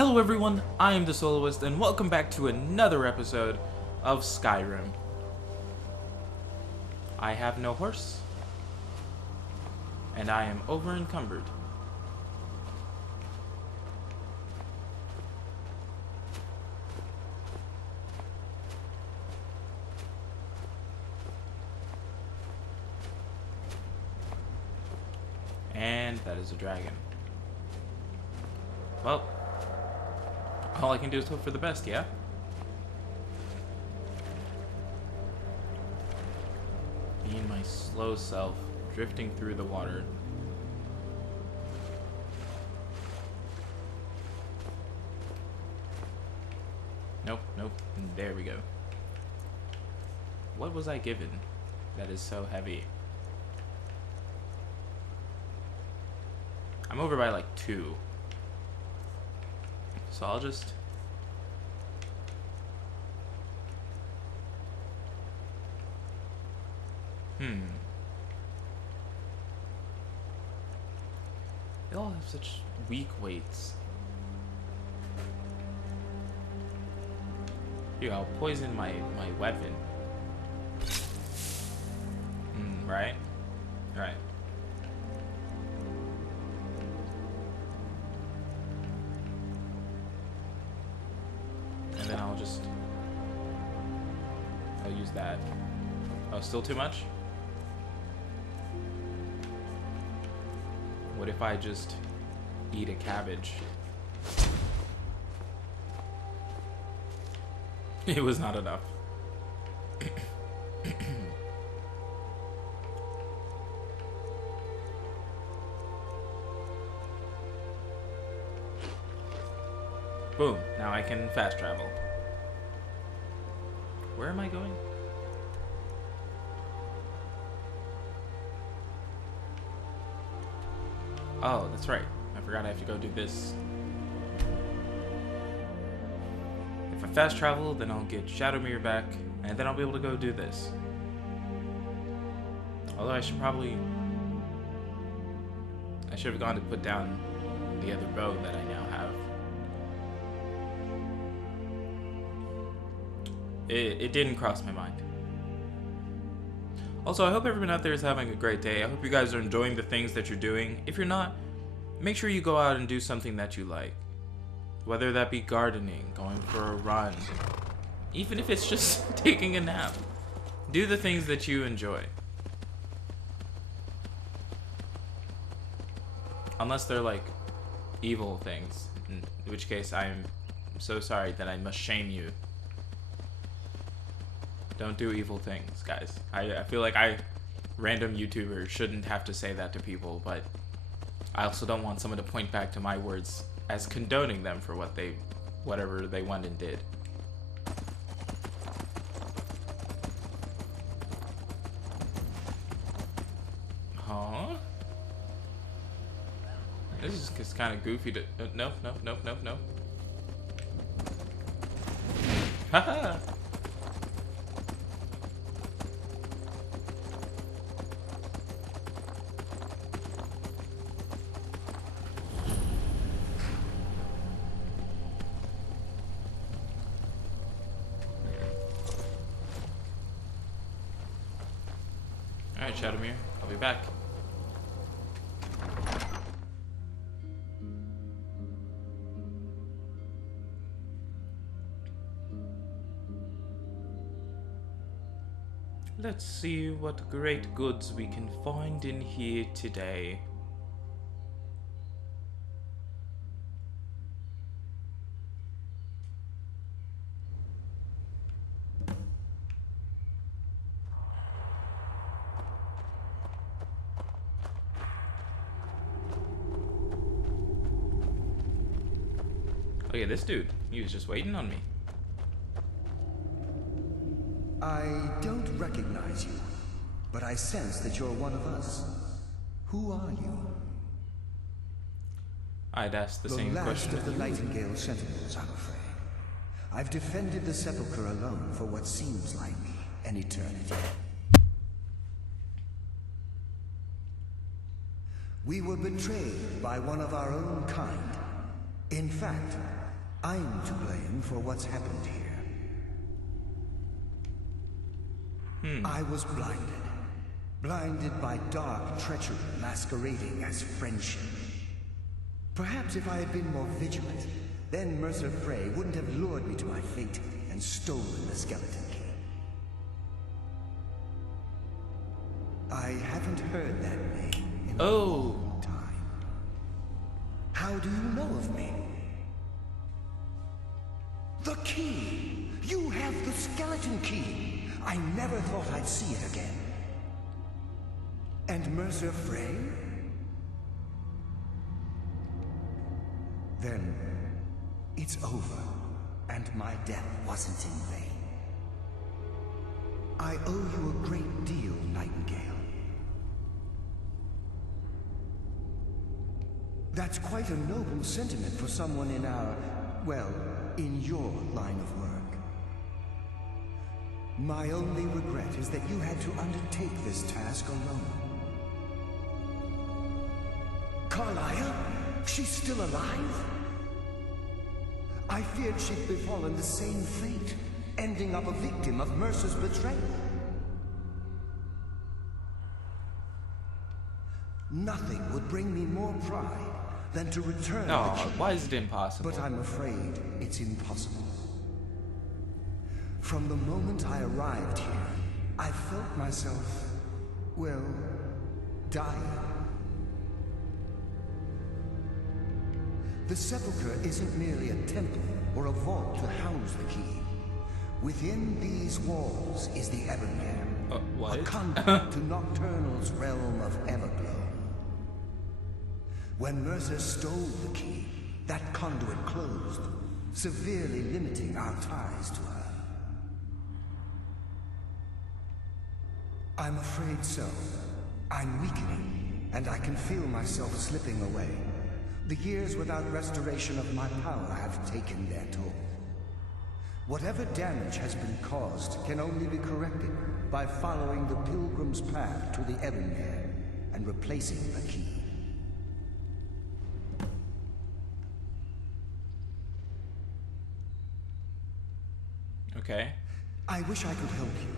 Hello everyone, I am the Soloist, and welcome back to another episode of Skyrim. I have no horse, and I am over encumbered. And that is a dragon. Well, all I can do is hope for the best, yeah? Me and my slow self drifting through the water. Nope, nope. There we go. What was I given that is so heavy? I'm over by like 2. So I'll just... They all have such weak weights. Here, I'll poison my weapon. Right? Right. And then I'll use that. Oh, still too much? What if I just eat a cabbage? It was not enough. Boom, now I can fast travel. Where am I going? Oh, that's right. I forgot I have to go do this. If I fast travel, then I'll get Shadow Mirror back, and then I'll be able to go do this. Although I should have gone to put down the other bow that I now have. It didn't cross my mind. Also, I hope everyone out there is having a great day. I hope you guys are enjoying the things that you're doing. If you're not, make sure you go out and do something that you like. Whether that be gardening, going for a run, even if it's just taking a nap. Do the things that you enjoy. Unless they're like evil things, in which case I am so sorry that I must shame you. Don't do evil things, guys. I feel like random YouTubers shouldn't have to say that to people, but I also don't want someone to point back to my words as condoning them for whatever they went and did. Huh? This is just kind of goofy to... no. Haha! Alright, Shadowmere, I'll be back. Let's see what great goods we can find in here today. Oh yeah, this dude, he was just waiting on me. I don't recognize you, but I sense that you're one of us. Who are you? I'd ask the same question. The last of the Nightingale Sentinels, I'm afraid. I've defended the sepulchre alone for what seems like an eternity. We were betrayed by one of our own kind. In fact, I'm to blame for what's happened here. I was blinded by dark treachery masquerading as friendship. Perhaps if I had been more vigilant, then Mercer Frey wouldn't have lured me to my fate and stolen the skeleton key. I haven't heard that name in a long time. How do you know of me? The key! You have the skeleton key! I never thought I'd see it again. And Mercer Frey? Then, it's over, and my death wasn't in vain. I owe you a great deal, Nightingale. That's quite a noble sentiment for someone in our, well, in your line of work. My only regret is that you had to undertake this task alone. Carlia? She's still alive? I feared she'd befallen the same fate, ending up a victim of Mercer's betrayal. Nothing would bring me more pride than to return the key. Why is it impossible? But I'm afraid it's impossible. From the moment I arrived here, I felt myself, well, dying. The sepulchre isn't merely a temple or a vault to house the key. Within these walls is the Evermere, what? a conduit to Nocturnal's realm of Everglow. When Mercer stole the key, that conduit closed, severely limiting our ties to her. I'm afraid so. I'm weakening, and I can feel myself slipping away. The years without restoration of my power have taken their toll. Whatever damage has been caused can only be corrected by following the pilgrim's path to the Evermere and replacing the key. Okay. I wish I could help you,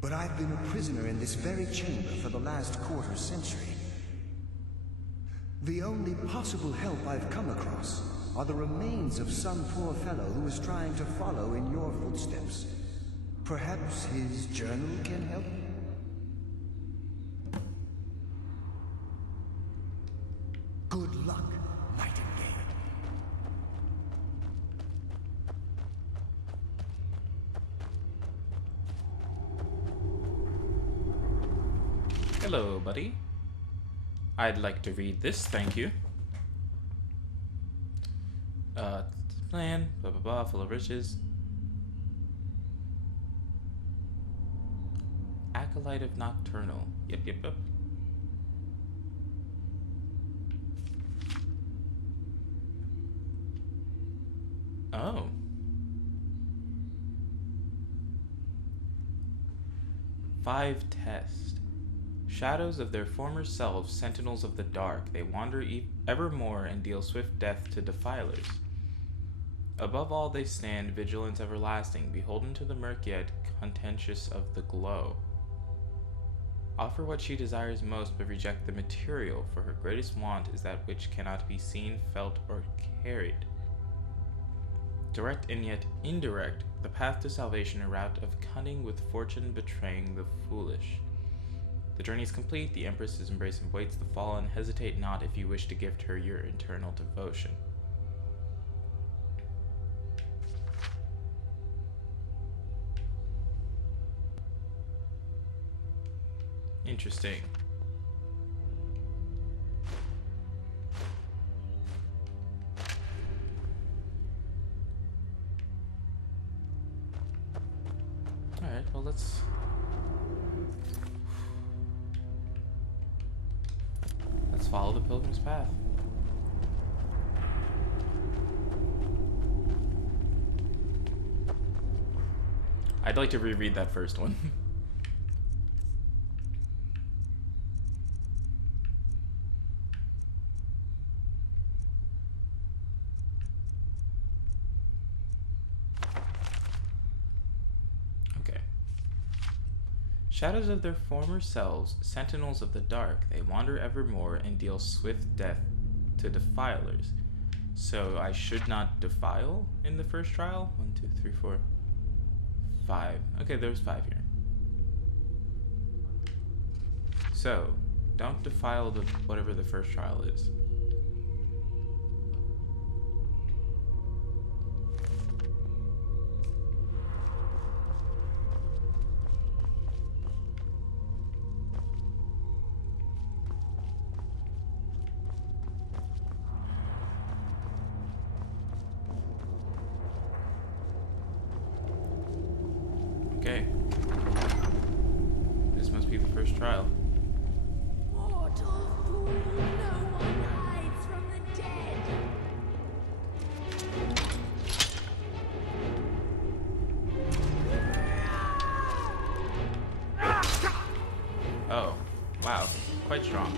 but I've been a prisoner in this very chamber for the last quarter century. The only possible help I've come across are the remains of some poor fellow who is trying to follow in your footsteps. Perhaps his journal can help? Good luck, Nightingale. Hello, buddy. I'd like to read this, thank you. Plan, blah blah blah, full of riches. Acolyte of Nocturnal. Yep. Oh. Five test. Shadows of their former selves, sentinels of the dark, they wander evermore and deal swift death to defilers. Above all they stand, vigilance everlasting, beholden to the murk yet contentious of the glow. Offer what she desires most, but reject the material, for her greatest want is that which cannot be seen, felt, or carried. Direct and yet indirect, the path to salvation, a route of cunning with fortune betraying the foolish. The journey is complete, the Empress's embrace awaits the fallen. Hesitate not if you wish to gift her your eternal devotion. Interesting. Alright, well let's follow the pilgrim's path. I'd like to reread that first one. Shadows of their former selves, sentinels of the dark, they wander evermore and deal swift death to defilers. So I should not defile in the first trial? 1, 2, 3, 4, 5. Okay, there's 5 here. So, don't defile the whatever the first trial is. Okay. This must be the first trial. Mortal fool, no one hides from the dead. Oh, wow. Quite strong.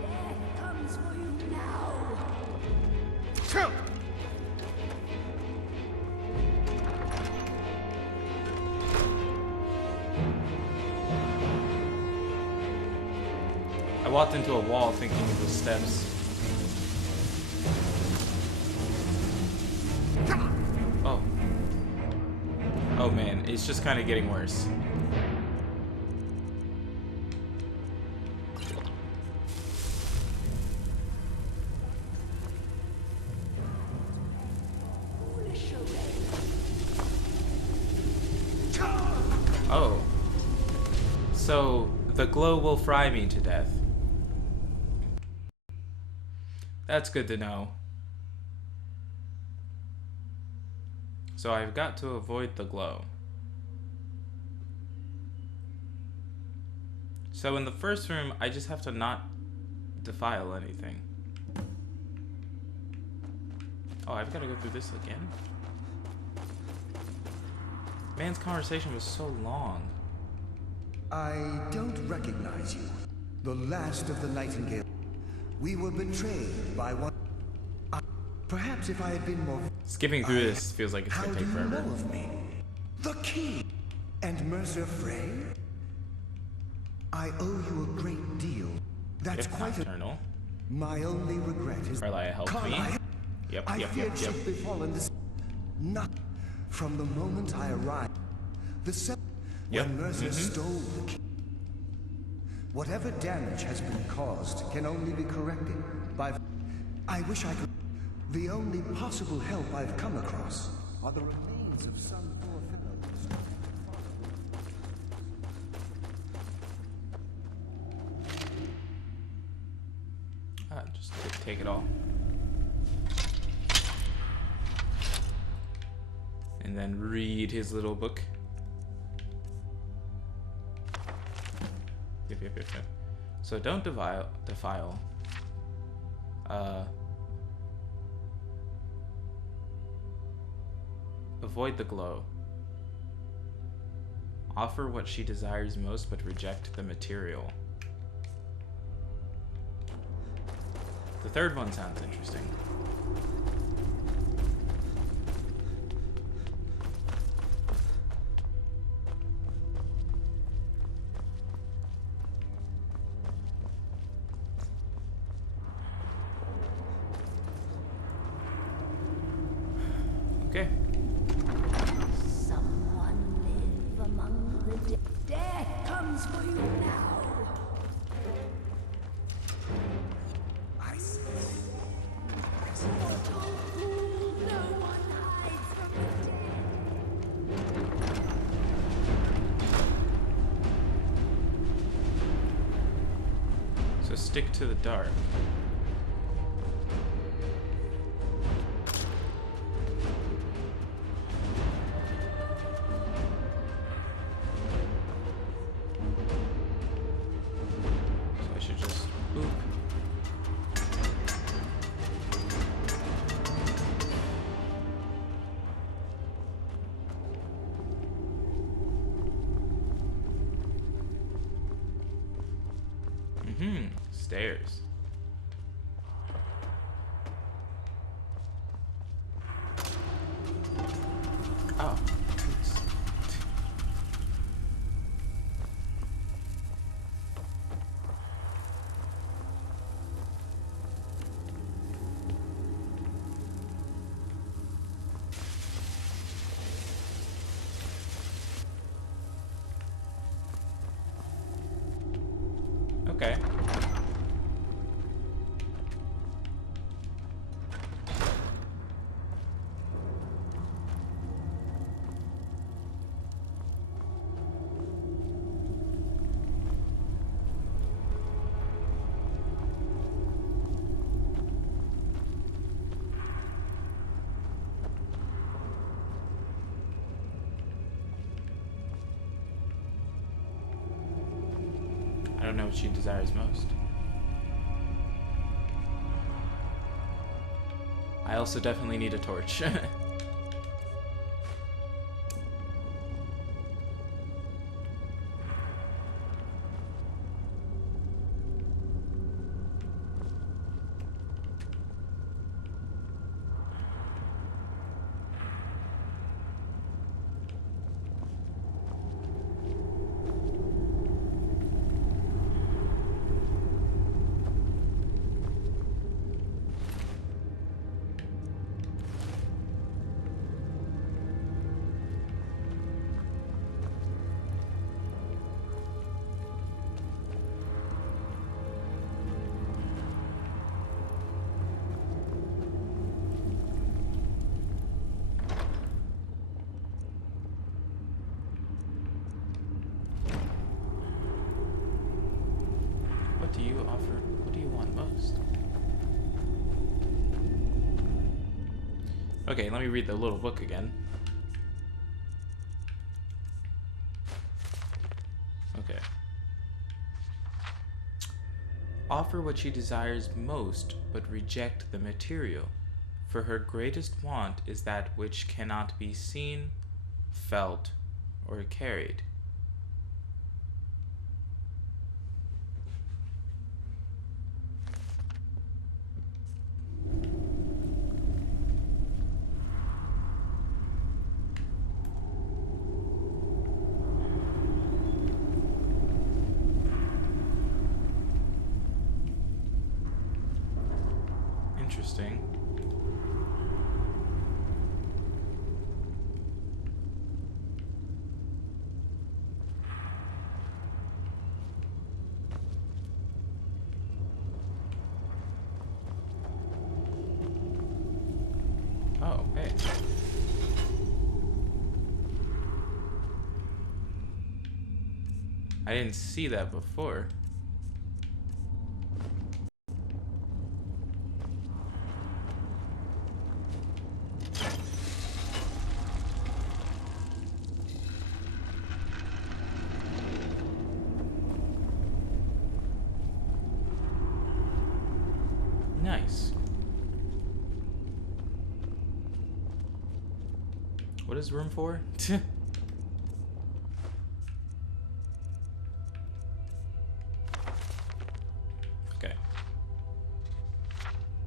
Death comes for you now. I walked into a wall thinking it was steps. Oh. Oh man, it's just kind of getting worse. Foolish obey. Oh. So, the glow will fry me to death. That's good to know. So I've got to avoid the glow. So in the first room, I just have to not defile anything. Oh, I've got to go through this again? Man's conversation was so long. I don't recognize you. The last of the Nightingale. We were betrayed by one. Perhaps if I had been more. Skipping through this feels like it's How gonna do take you forever. know of me? The king and Mercer Frey. I owe you a great deal. That's If quite Nocturnal. My only regret is. Carlia helped me. Carlisle, Yep, I yep, feared yep, yep. should befallen this. Not from the moment I arrived. Yep. When Mercer stole the key. Whatever damage has been caused can only be corrected by. I wish I could. The only possible help I've come across are the remains of some poor fellow. Just take it all. And then read his little book. Yep. So don't defile. Avoid the glow. Offer what she desires most, but reject the material. The third one sounds interesting. Okay. Someone live among the dead. Death comes for you now. I see. Mortal fool, no one hides from the dead. So stick to the dark. So I should just boop. Stairs. don't know what she desires most. I also definitely need a torch. What do you offer? What do you want most? Okay, let me read the little book again. Okay. Offer what she desires most, but reject the material, for her greatest want is that which cannot be seen, felt, or carried. Interesting. Oh, hey. I didn't see that before. Nice. What is room for? Okay.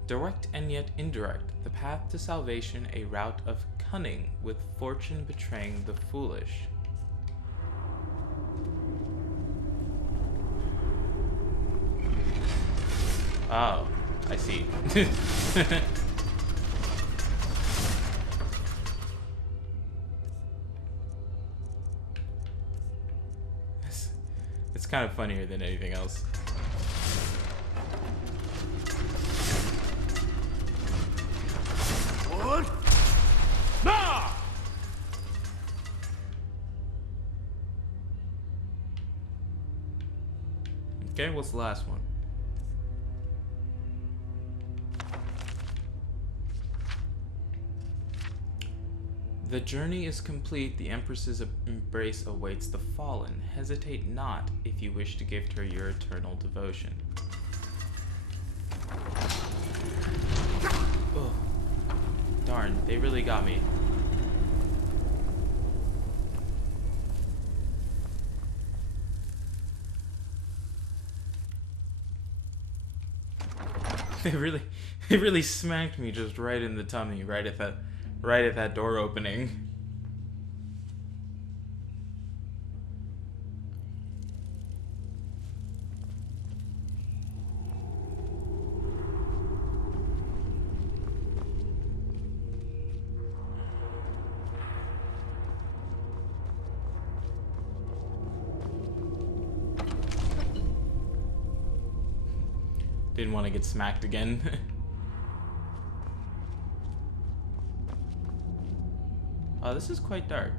Direct and yet indirect, the path to salvation, a route of cunning, with fortune betraying the foolish. Oh, I see. It's kind of funnier than anything else. What? Ah! Okay, what's the last one? The journey is complete, the Empress's embrace awaits the fallen. Hesitate not if you wish to gift her your eternal devotion. Oh, darn, they really got me. They really smacked me just right in the tummy, right at that door opening. Didn't want to get smacked again. Oh, this is quite dark.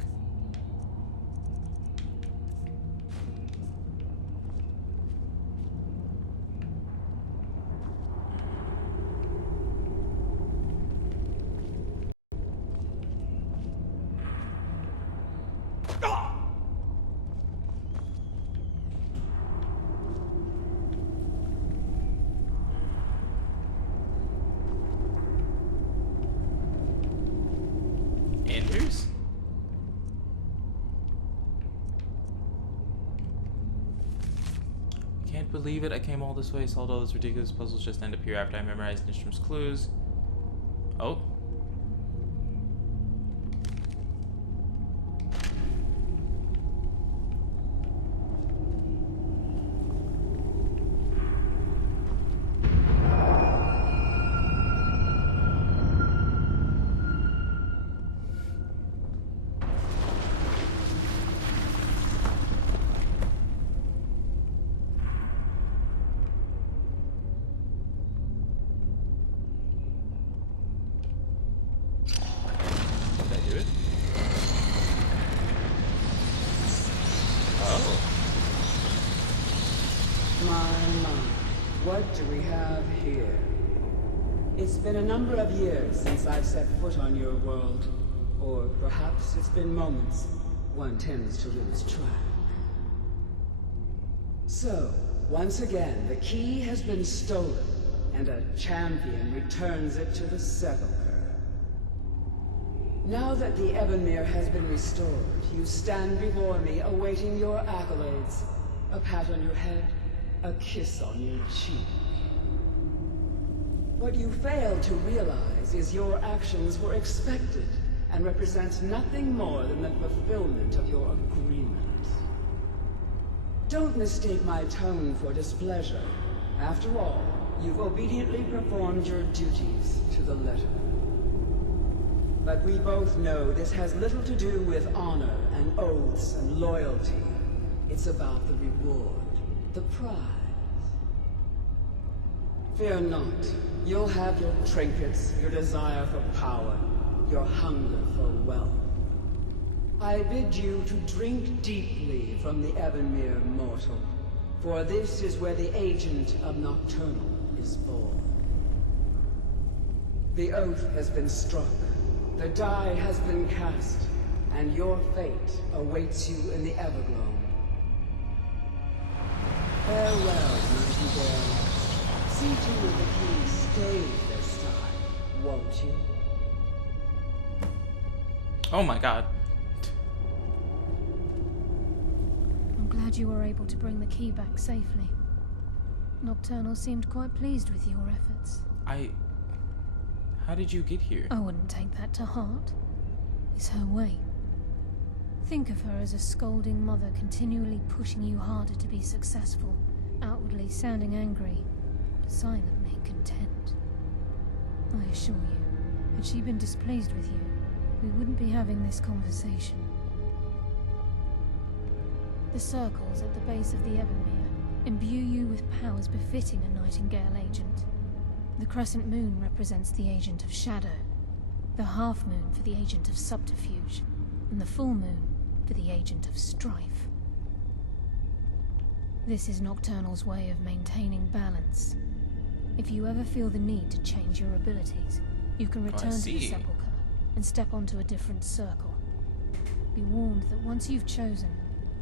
believe it? I came all this way, solved all those ridiculous puzzles just to end up here after I memorized Nystром's clues. Oh. What do we have here? It's been a number of years since I've set foot on your world. Or perhaps it's been moments. One tends to lose track. So, once again, the key has been stolen, and a champion returns it to the Sepulchre. Now that the Ebonmere has been restored, you stand before me awaiting your accolades. A pat on your head, a kiss on your cheek. What you fail to realize is your actions were expected and represent nothing more than the fulfillment of your agreement. Don't mistake my tone for displeasure. After all, you've obediently performed your duties to the letter. But we both know this has little to do with honor and oaths and loyalty. It's about the reward. The prize. Fear not. You'll have your trinkets, your desire for power, your hunger for wealth. I bid you to drink deeply from the Ebonmere mortal, for this is where the agent of Nocturnal is born. The oath has been struck, the die has been cast, and your fate awaits you in the Everglow. Farewell, Nightingale. See to it the key stays this time, won't you? Oh my god. I'm glad you were able to bring the key back safely. Nocturnal seemed quite pleased with your efforts. How did you get here? I wouldn't take that to heart. It's her way. Think of her as a scolding mother continually pushing you harder to be successful, outwardly sounding angry, but silently content. I assure you, had she been displeased with you, we wouldn't be having this conversation. The circles at the base of the Ebonmere imbue you with powers befitting a Nightingale agent. The crescent moon represents the agent of shadow, the half moon for the agent of subterfuge, and the full moon for the agent of strife. This is Nocturnal's way of maintaining balance. If you ever feel the need to change your abilities, you can return to the Sepulchre and step onto a different circle. Be warned that once you've chosen,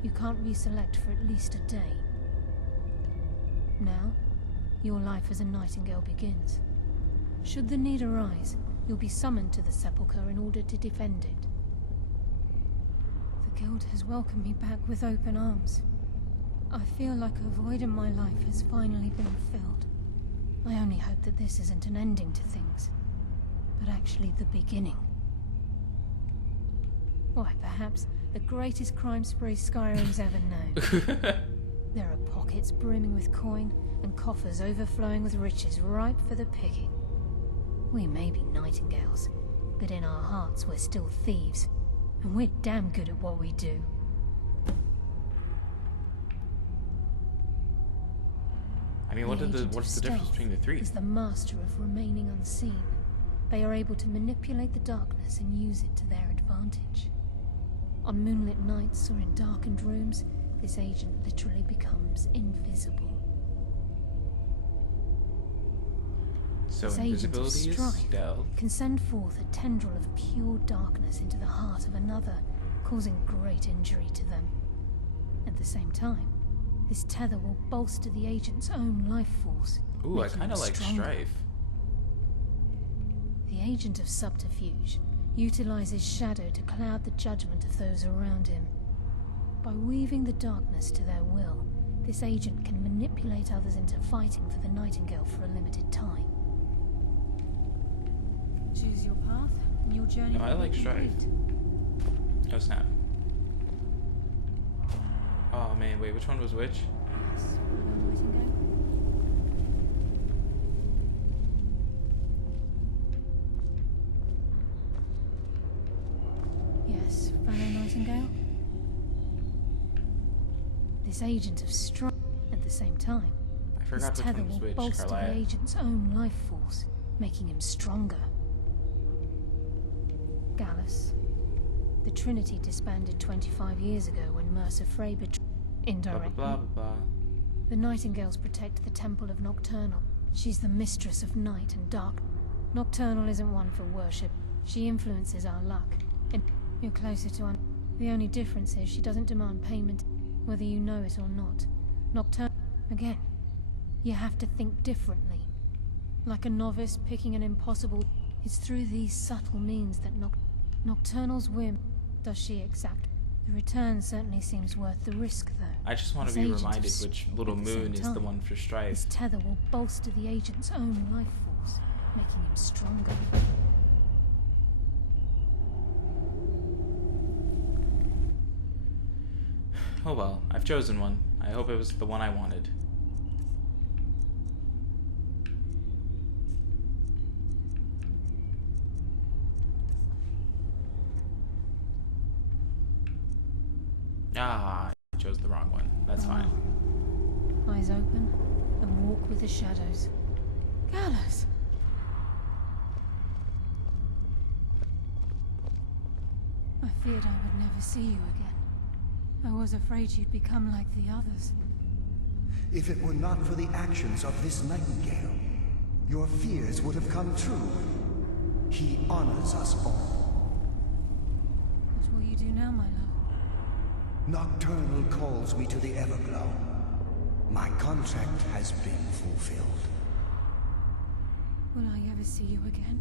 you can't reselect for at least a day. Now, your life as a Nightingale begins. Should the need arise, you'll be summoned to the Sepulchre in order to defend it. The Guild has welcomed me back with open arms. I feel like a void in my life has finally been filled. I only hope that this isn't an ending to things, but actually the beginning. Why, perhaps the greatest crime spree Skyrim's ever known. There are pockets brimming with coin, and coffers overflowing with riches ripe for the picking. We may be Nightingales, but in our hearts we're still thieves, and we're damn good at what we do. I mean, what's the difference between the three? Is the master of remaining unseen. They are able to manipulate the darkness and use it to their advantage. On moonlit nights or in darkened rooms, this agent literally becomes invisible. So This agent of invisibility is strife stealth. can send forth a tendril of pure darkness into the heart of another, causing great injury to them. At the same time, this tether will bolster the agent's own life force. Ooh, I making kind of him like stronger. strife. The agent of subterfuge utilizes shadow to cloud the judgment of those around him. By weaving the darkness to their will, This agent can manipulate others into fighting for the Nightingale for a limited time. Choose your path, and your journey No, I will like be Strife. complete. Oh snap. Oh man, wait, which one was which? Yes, Fellow Nightingale. Yes, Fellow Nightingale. This agent of strife, at the same time, I forgot this which tether one was will which, bolster the Carlisle. agent's own life force, making him stronger. Gallus. The Trinity disbanded 25 years ago when Mercer Frey betrayed Blah indirectly. blah blah blah. The Nightingales protect the Temple of Nocturnal. She's the mistress of night and dark. Nocturnal isn't one for worship. She influences our luck. And you're closer to the only difference is she doesn't demand payment, whether you know it or not. Nocturnal, again, you have to think differently. Like a novice picking an impossible. It's through these subtle means that Nocturnal's whim does she exact. The return certainly seems worth the risk, though. I just want to This be agent of reminded which little at the same moon is the time, one for Strife. This tether will bolster the agent's own life force, making him stronger. Oh well, I've chosen one. I hope it was the one I wanted. Ah, I chose the wrong one. That's fine. Eyes open and walk with the shadows. Gallus! I feared I would never see you again. I was afraid you'd become like the others. If it were not for the actions of this Nightingale, your fears would have come true. He honors us all. What will you do now, my love? Nocturnal calls me to the Everglow. My contract has been fulfilled. Will I ever see you again?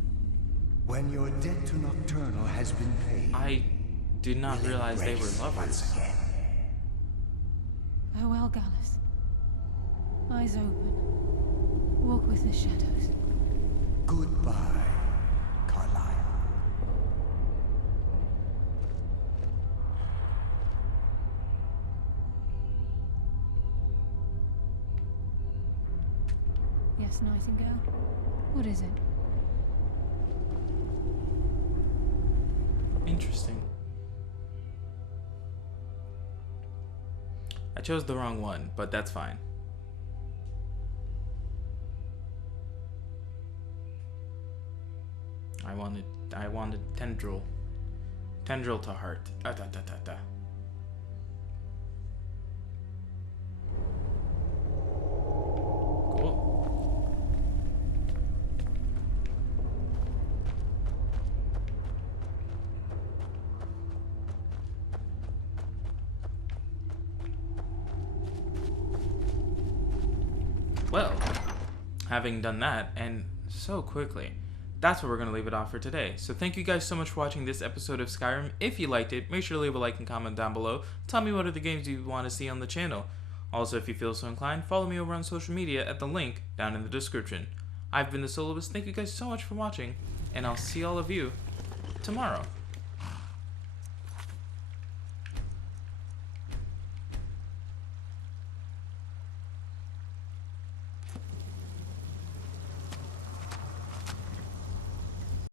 When your debt to Nocturnal has been paid, I did not we'll realize they were embrace lovers. once again. Farewell, Gallus. Eyes open. Walk with the shadows. Goodbye, Carlisle. Yes, Nightingale. What is it? Interesting. I chose the wrong one, but that's fine. I wanted tendril. Tendril to heart. Ah, da, da, da, da. Cool. Well, having done that, and so quickly, that's where we're going to leave it off for today. So thank you guys so much for watching this episode of Skyrim. If you liked it, make sure to leave a like and comment down below. Tell me what other games you want to see on the channel. Also, if you feel so inclined, follow me over on social media at the link down in the description. I've been the Soloist. Thank you guys so much for watching, and I'll see all of you tomorrow.